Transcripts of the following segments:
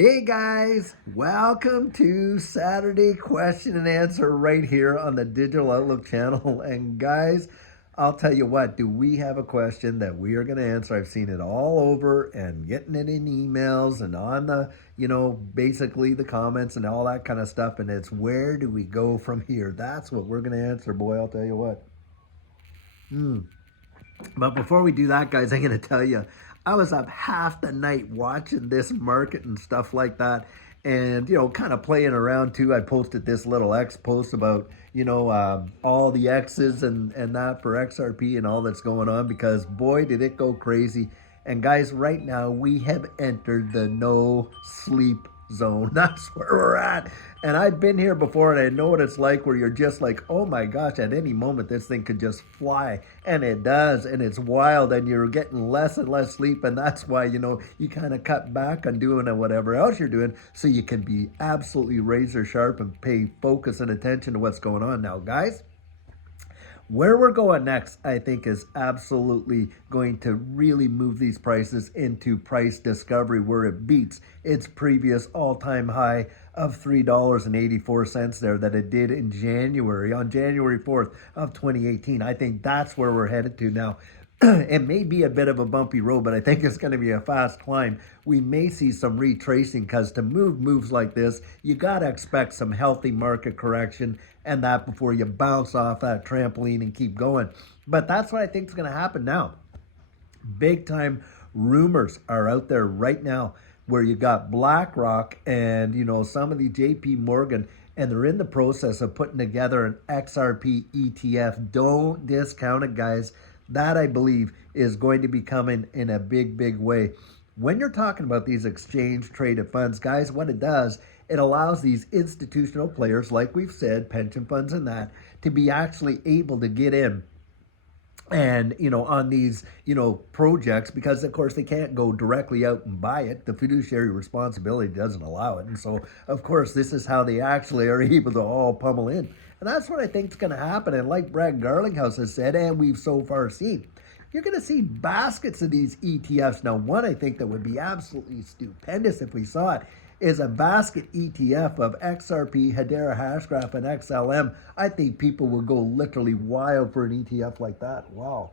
Hey guys, welcome to Saturday question and answer right here on the Digital Outlook channel. And guys, I'll tell you what, do we have a question that we are going to answer? I've seen it all over and getting it in emails and on the, basically the comments and all that kind of stuff. And it's where do we go from here? That's what we're going to answer, boy, I'll tell you what. But before we do that, guys, I'm going to tell you, I was up half the night watching this market and stuff like that. And, kind of playing around too. I posted this little X post about, all the X's and that for XRP and all that's going on, because boy, did it go crazy. And guys, right now we have entered the no sleep zone. That's where we're at. And I've been here before and I know what it's like, where you're just like, oh my gosh, at any moment this thing could just fly. And it does, and it's wild, and you're getting less and less sleep. And that's why, you kind of cut back on doing whatever else you're doing so you can be absolutely razor sharp and pay focus and attention to what's going on. Now, guys, where we're going next, I think, is absolutely going to really move these prices into price discovery, where it beats its previous all-time high of $3.84 there that it did in January, on January 4th of 2018. I think that's where we're headed to now. It may be a bit of a bumpy road, but I think it's going to be a fast climb. We may see some retracing, because to move moves like this, you got to expect some healthy market correction and that before you bounce off that trampoline and keep going. But that's what I think is going to happen now. Big time rumors are out there right now, where you got Blackrock and, some of the JPMorgan, and they're in the process of putting together an XRP ETF. Don't discount it, guys. That, I believe, is going to be coming in a big, big way. When you're talking about these exchange-traded funds, guys, what it does, it allows these institutional players, like we've said, pension funds and that, to be actually able to get in and, on these, projects, because of course they can't go directly out and buy it. The fiduciary responsibility doesn't allow it. And so, of course, this is how they actually are able to all pummel in. And that's what I think is going to happen. And like Brad Garlinghouse has said, and we've so far seen, you're going to see baskets of these ETFs. Now, one I think that would be absolutely stupendous if we saw it is a basket ETF of XRP, Hedera Hashgraph, and XLM. I think people will go literally wild for an ETF like that. Wow.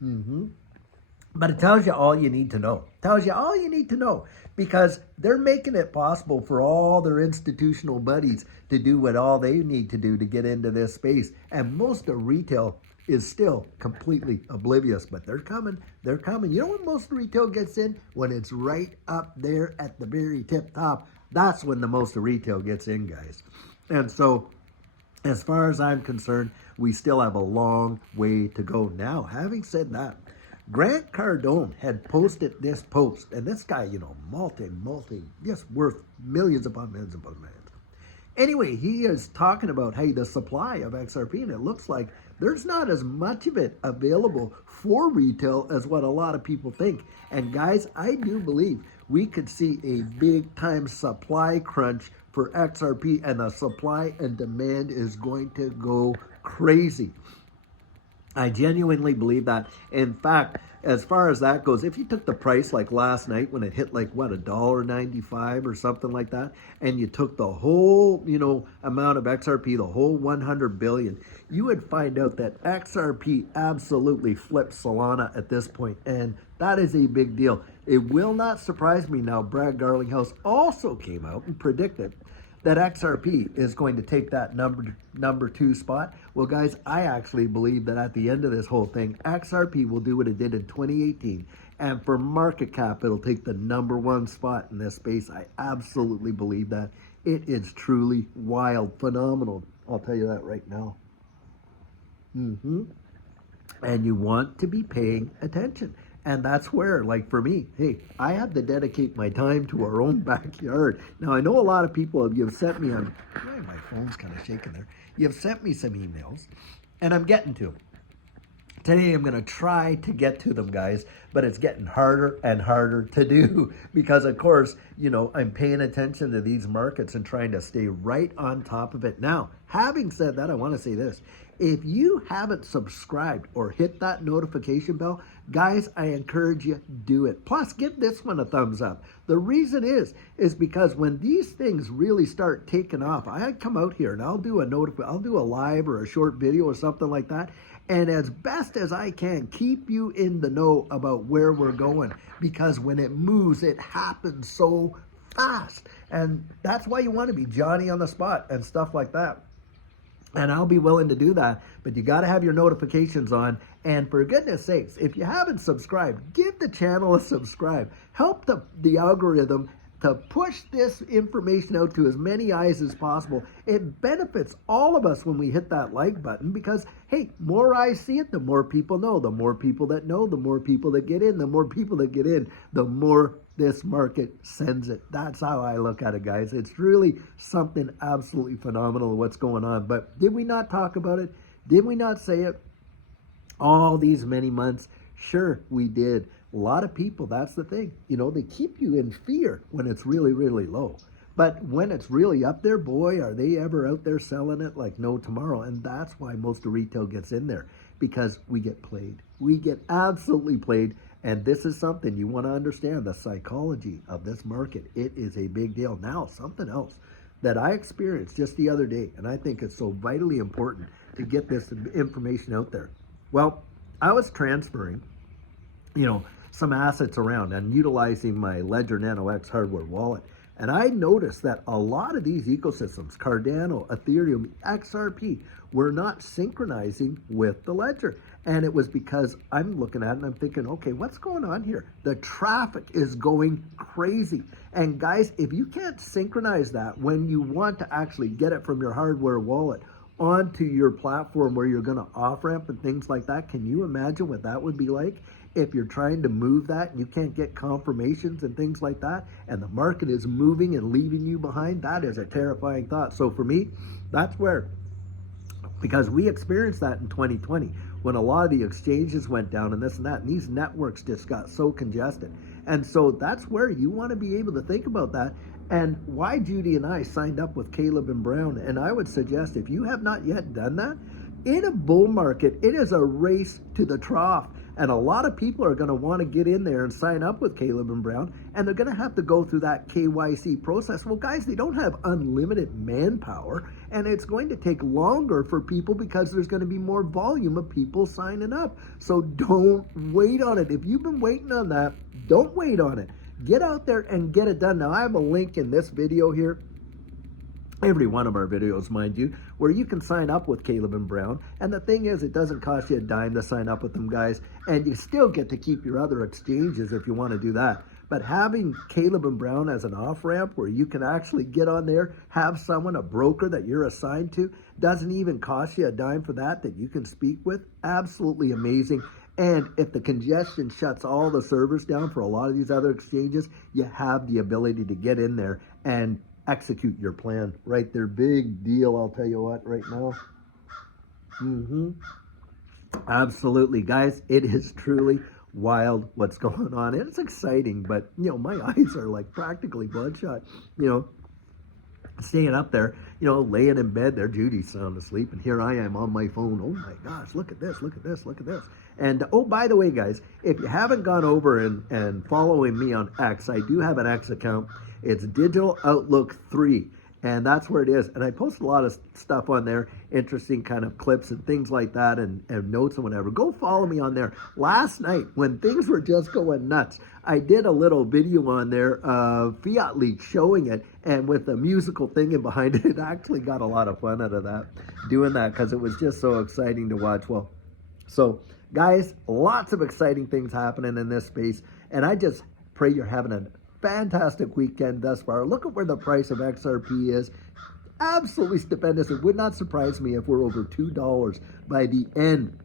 But it tells you all you need to know. Tells you all you need to know, because they're making it possible for all their institutional buddies to do what all they need to do to get into this space. And most of retail is still completely oblivious, but they're coming. They're coming. You know when most retail gets in? When it's right up there at the very tip top. That's when the most of retail gets in, guys. And so, as far as I'm concerned, we still have a long way to go. Now, having said that, Grant Cardone had posted this post, and this guy, multi, just worth millions upon millions upon millions. Anyway, he is talking about, hey, the supply of XRP, and it looks like there's not as much of it available for retail as what a lot of people think. And guys, I do believe we could see a big time supply crunch for XRP, and the supply and demand is going to go crazy. I genuinely believe that. In fact, as far as that goes, if you took the price like last night when it hit like $1.95 or something like that, and you took the whole, amount of XRP, the whole 100 billion, you would find out that XRP absolutely flips Solana at this point, and that is a big deal. It will not surprise me now. Brad Garlinghouse also came out and predicted that XRP is going to take that number 2 spot. Well, guys, I actually believe that at the end of this whole thing, XRP will do what it did in 2018. And for market cap, it'll take the number 1 spot in this space. I absolutely believe that. It is truly wild, phenomenal. I'll tell you that right now. And you want to be paying attention. And that's where, like for me, hey, I have to dedicate my time to our own backyard. Now, I know a lot of people, you've sent me on, my phone's kind of shaking there. You've sent me some emails, and I'm getting to them. Today, I'm going to try to get to them, guys, but it's getting harder and harder to do because, of course, I'm paying attention to these markets and trying to stay right on top of it. Now, having said that, I want to say this. If you haven't subscribed or hit that notification bell, guys, I encourage you, do it. Plus, give this one a thumbs up. The reason is because when these things really start taking off, I come out here and I'll do a live or a short video or something like that. And as best as I can, keep you in the know about where we're going, because when it moves, it happens so fast. And that's why you want to be Johnny on the spot and stuff like that. And I'll be willing to do that, but you got to have your notifications on. And for goodness sakes, if you haven't subscribed, give the channel a subscribe. Help the algorithm to push this information out to as many eyes as possible. It benefits all of us when we hit that like button, because, hey, more eyes see it, the more people know. The more people that know, the more people that get in. The more people that get in, the more this market sends it. That's how I look at it, guys. It's really something absolutely phenomenal what's going on. But did we not talk about it? Did we not say it all these many months? Sure, we did. A lot of people, that's the thing. You know, they keep you in fear when it's really, really low. But when it's really up there, boy, are they ever out there selling it like no tomorrow. And that's why most of retail gets in there, because we get played. We get absolutely played. And this is something you want to understand, the psychology of this market. It is a big deal. Now, something else that I experienced just the other day, and I think it's so vitally important to get this information out there. Well, I was transferring, some assets around and utilizing my Ledger Nano X hardware wallet. And I noticed that a lot of these ecosystems, Cardano, Ethereum, XRP, were not synchronizing with the Ledger. And it was because I'm looking at it and I'm thinking, okay, what's going on here? The traffic is going crazy. And guys, if you can't synchronize that when you want to actually get it from your hardware wallet onto your platform where you're going to off-ramp and things like that, can you imagine what that would be like? If you're trying to move that and you can't get confirmations and things like that, and the market is moving and leaving you behind, that is a terrifying thought. So for me, that's where, because we experienced that in 2020 when a lot of the exchanges went down and this and that, and these networks just got so congested. And so that's where you want to be able to think about that, and why Judy and I signed up with Caleb and Brown. And I would suggest, if you have not yet done that, in a bull market, it is a race to the trough. And a lot of people are going to want to get in there and sign up with Caleb and Brown, and they're going to have to go through that KYC process. Well, guys, they don't have unlimited manpower, and it's going to take longer for people because there's going to be more volume of people signing up. So don't wait on it. If you've been waiting on that, don't wait on it. Get out there and get it done. Now, I have a link in this video here, every one of our videos, mind you, where you can sign up with Caleb and Brown. And the thing is, it doesn't cost you a dime to sign up with them, guys. And you still get to keep your other exchanges if you want to do that. But having Caleb and Brown as an off-ramp where you can actually get on there, have someone, a broker that you're assigned to, doesn't even cost you a dime for that you can speak with. Absolutely amazing. And if the congestion shuts all the servers down for a lot of these other exchanges, you have the ability to get in there and execute your plan right there. Big deal, I'll tell you what, right now. Absolutely, guys. It is truly wild what's going on. It's exciting, but, my eyes are like practically bloodshot, staying up there, laying in bed there. Judy's sound asleep, and here I am on my phone. Oh my gosh, look at this, look at this, look at this. And oh, by the way, guys, if you haven't gone over and following me on X, I do have an X account. It's Digital Outlook 3, and that's where it is. And I post a lot of stuff on there, interesting kind of clips and things like that, and notes and whatever. Go follow me on there. Last night, when things were just going nuts, I did a little video on there of Fiat Leak showing it, and with the musical thing in behind it, it actually got a lot of fun out of that, doing that, because it was just so exciting to watch. Well, so guys, lots of exciting things happening in this space, and I just pray you're having a fantastic weekend thus far. Look at where the price of XRP is. Absolutely stupendous. It would not surprise me if we're over $2 by the end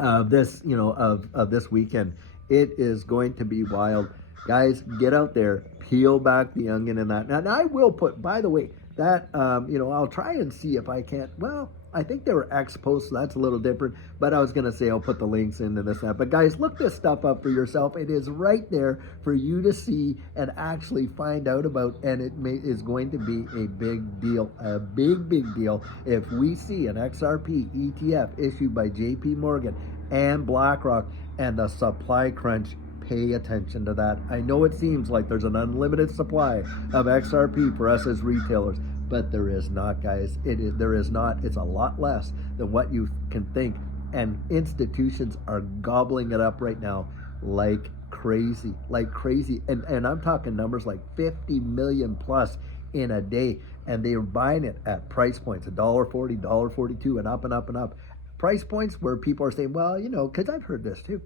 of this, of this weekend. It is going to be wild. Guys, get out there, peel back the onion in that. Now I will put, by the way, that, I'll try and see if I can't, well, I think they were X posts, so that's a little different. But I was going to say I'll put the links into this app. But guys, look this stuff up for yourself. It is right there for you to see and actually find out about. And it is going to be a big deal, a big deal, if we see an XRP ETF issued by JPMorgan and Blackrock and the supply crunch. Pay attention to that. I know it seems like there's an unlimited supply of XRP for us as retailers, but there is not, guys. There is not. It's a lot less than what you can think, and institutions are gobbling it up right now like crazy, and I'm talking numbers like 50 million plus in a day, and they're buying it at price points $1.40, $1.42, and up and up and up. Price points where people are saying, well, because I've heard this too.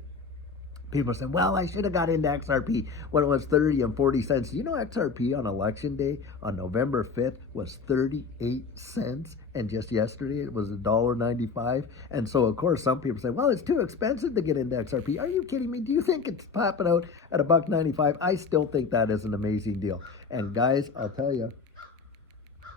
People are saying, well, I should have got into XRP when it was 30 and 40 cents. XRP on election day on November 5th was 38 cents. And just yesterday it was $1.95. And so, of course, some people say, well, it's too expensive to get into XRP. Are you kidding me? Do you think it's popping out at $1.95? I still think that is an amazing deal. And guys, I'll tell you,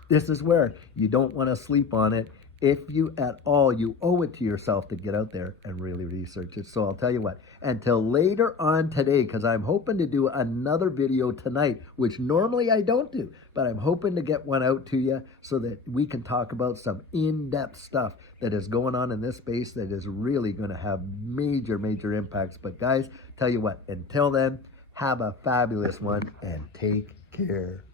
this is where you don't want to sleep on it. If you at all, you owe it to yourself to get out there and really research it. So I'll tell you what, until later on today, because I'm hoping to do another video tonight, which normally I don't do, but I'm hoping to get one out to you so that we can talk about some in-depth stuff that is going on in this space that is really going to have major impacts. But guys, tell you what, until then, have a fabulous one and take care.